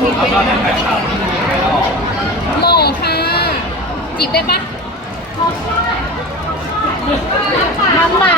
หมอค่ะจีบได้ปะน้ำหมา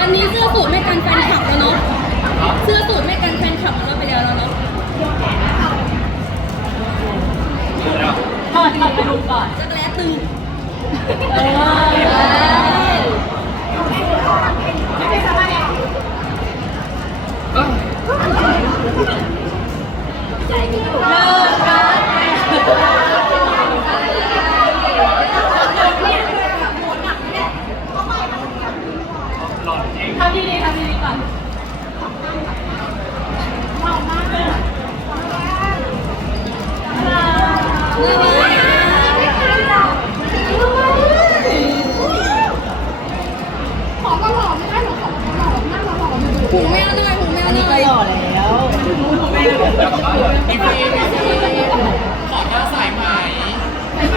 อันนี้เสื้อสูทไม่กันแฟนคลับแล้วเนาะ เสื้อสูทไม่กันแฟนคลับเราไปแล้วแล้วเนาะถอดถอดไปดูก่อนจักรแร้ตึงทำดีๆทำดีๆก่อน ขอก็หล่อไม่ได้หรอขอหล่อหน้าหล่อมาดู หูแมวหน่อยหูแมวหน่อย พี่ฟิล์มขอท่าสายไหม ไปไป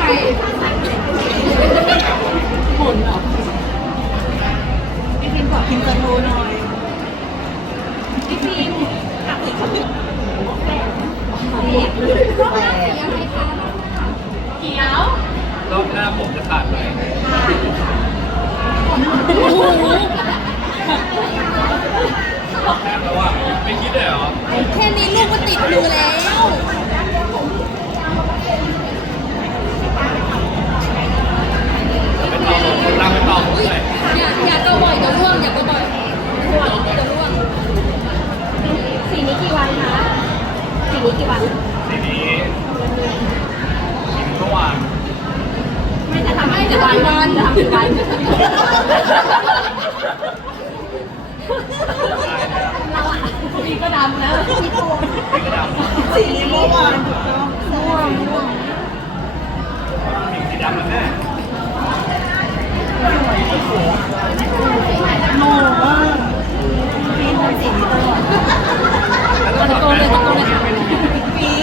หมุนเหรอพี่พิมพ์บอกพิมพ์จะโทรหน่อย พี่ฟิล์มกับติดเขา รอบหน้าสีอะไรคะเขียวรอบหน้าผมจะขาดเลยโอ้โหแทบแล้วอะไม่คิดเลยเหรอ แค่นี้ลูกก็ติดมือแล้ว ไปต่อผมตามไปต่อผม อุ้ย เลย อย่าอย่าก็บ่อยเดี๋ยวร่วงอย่าก็บ่อยร่วงเดี๋ยวร่วง สีนี้กี่วันคะสีนี้กี่วัน ทีนี้กินเมื่อวาน ไม่จะทำให้จะทำ กี่วันจะทำกี่วันเราอะพี่ก็ดำนะไม่กระดับสีเมื่อวานถูกต้องม่วงม่วงมีสีดำแล้วแม่โม่มากพี่ทำสีนี้ตลอดตะโกนเลยตะโกนเลยพี่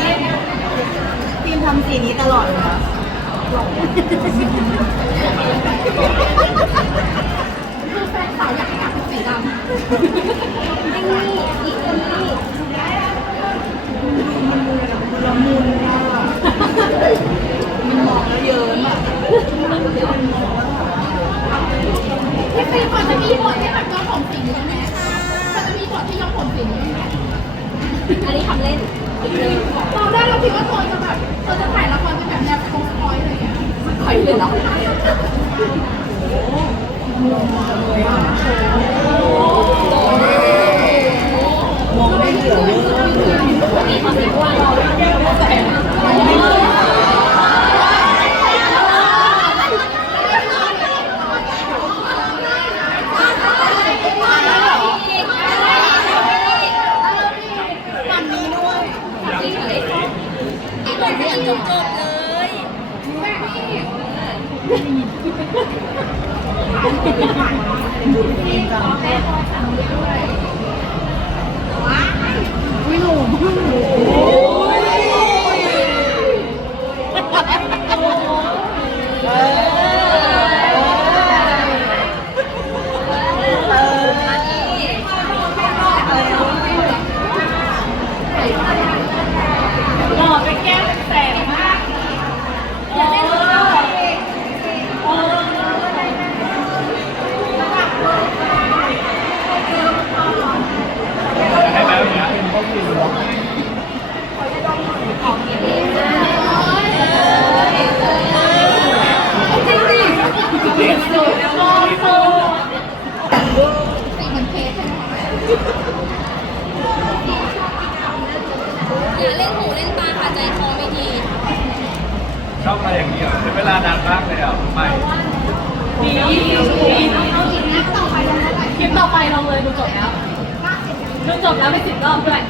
พี่ทำสีนี้ตลอดเลยนะ คือแฟนสาวอยากให้อยากเป็น สีดำไม่นี่อีกคนนี้ละมุนอะมันมองแล้วเยิ้มอะพี่ฟิล์มพอจะมีบทให้แบบย้อมผมสีนี้ไหมพอจะมีบทที่ย้อมผมสีนี้ไหมอันนี้ทำเล่นเราได้เราคิดว่าเธอจะแบบเธอจะถ่ายละครเป็นแบบแนวสปงสปอยอะไรอย่างเงี้ยคอยเลยเนาะ よ。 แล้วไปสิบรอบด้วย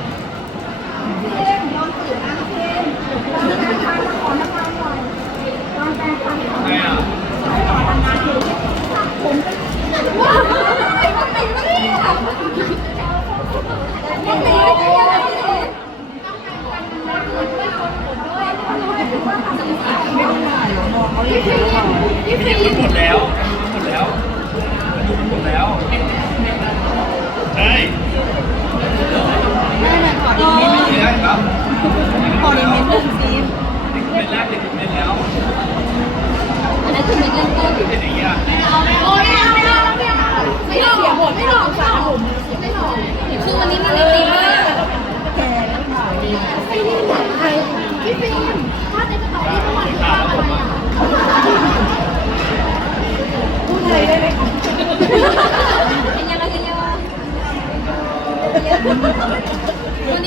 หมดแล้ว หมดแล้ว หมดแล้วใช่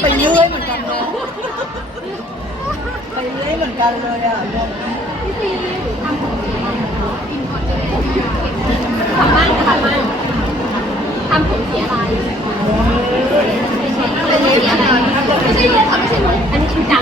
ไปเรื่อยเหมือนกันเลยไปเรื่อยเหมือนกันเลยอะพี่ซีทำ ทำบ้างทำบ้างทำผมเสียอะไรไม่ใช่ไม่ใช่ไม่ใช่ไม่ใช่อันนี้จริงจัง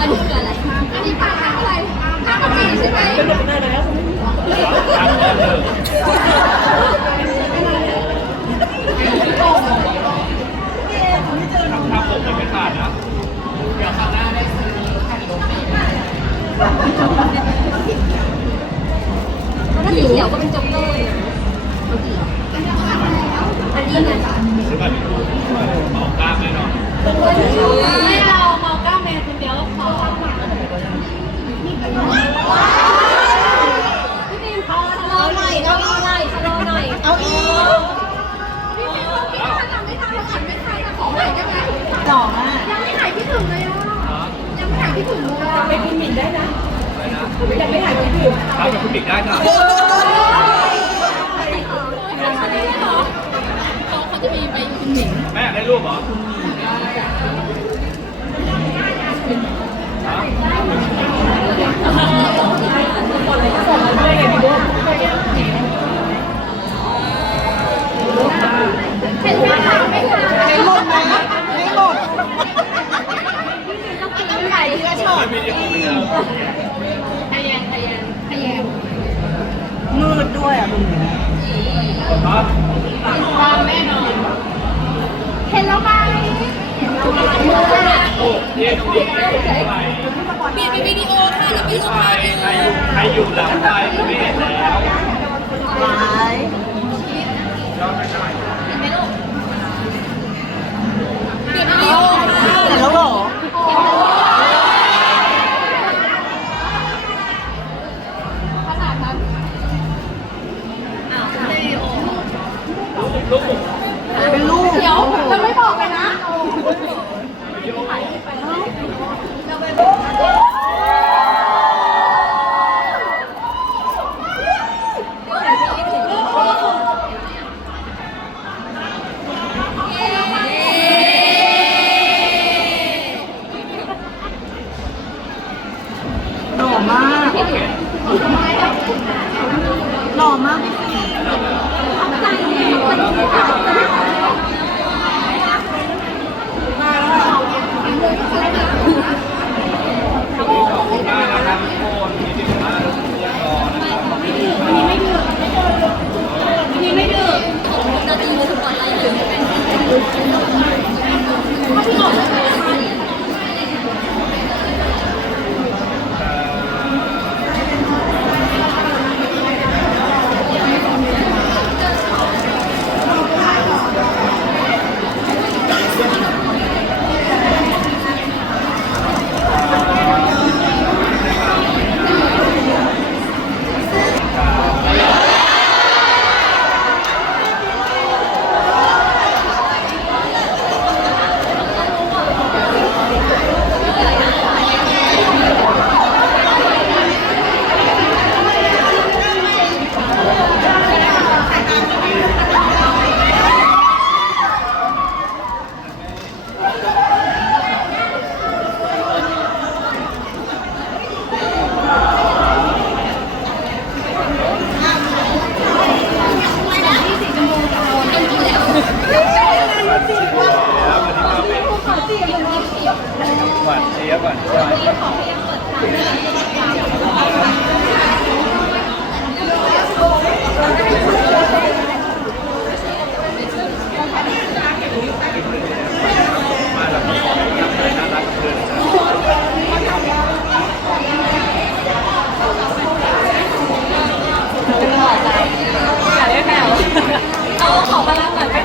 อันนี้คืออะไร อันนี้ปลาอะไรทักกะใช่ไหมเป็นหน้าไหนถ้าสีเขียวก็เป็นโจ๊กเกอร์อันนี้ไง ซื้อบัตรไปดูออกกล้ามแน่นอน ไม่เอา ด็กได้ค่ะ เปลี่ยนเป็นวิดีโอค่ะแล้วไปลงไลน์ใครอยู่ใครอยู่หลังไฟเม่เห็แล้วไลน์เปลี่ยนวิดีโอค่ะ เสร็จแล้วเหรอลูกหมู มากหล่อมากวันนี้ไม่ดึกวันนี้ไม่ดึกจะตีทุกวันเลย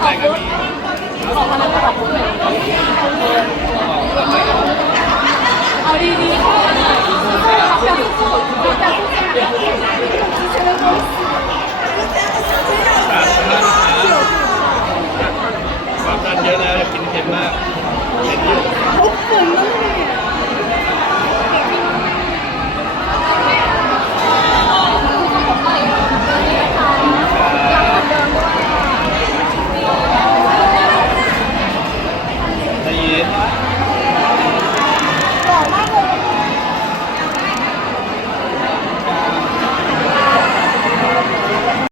เอาดีๆเข้ามาหน่อยเขาจะพูเขาจะพูดกันแบบนี้ขาดสมรรความดันเยอะแล้วกินเค็มมากเค็มเยอะทุกคนต้องมี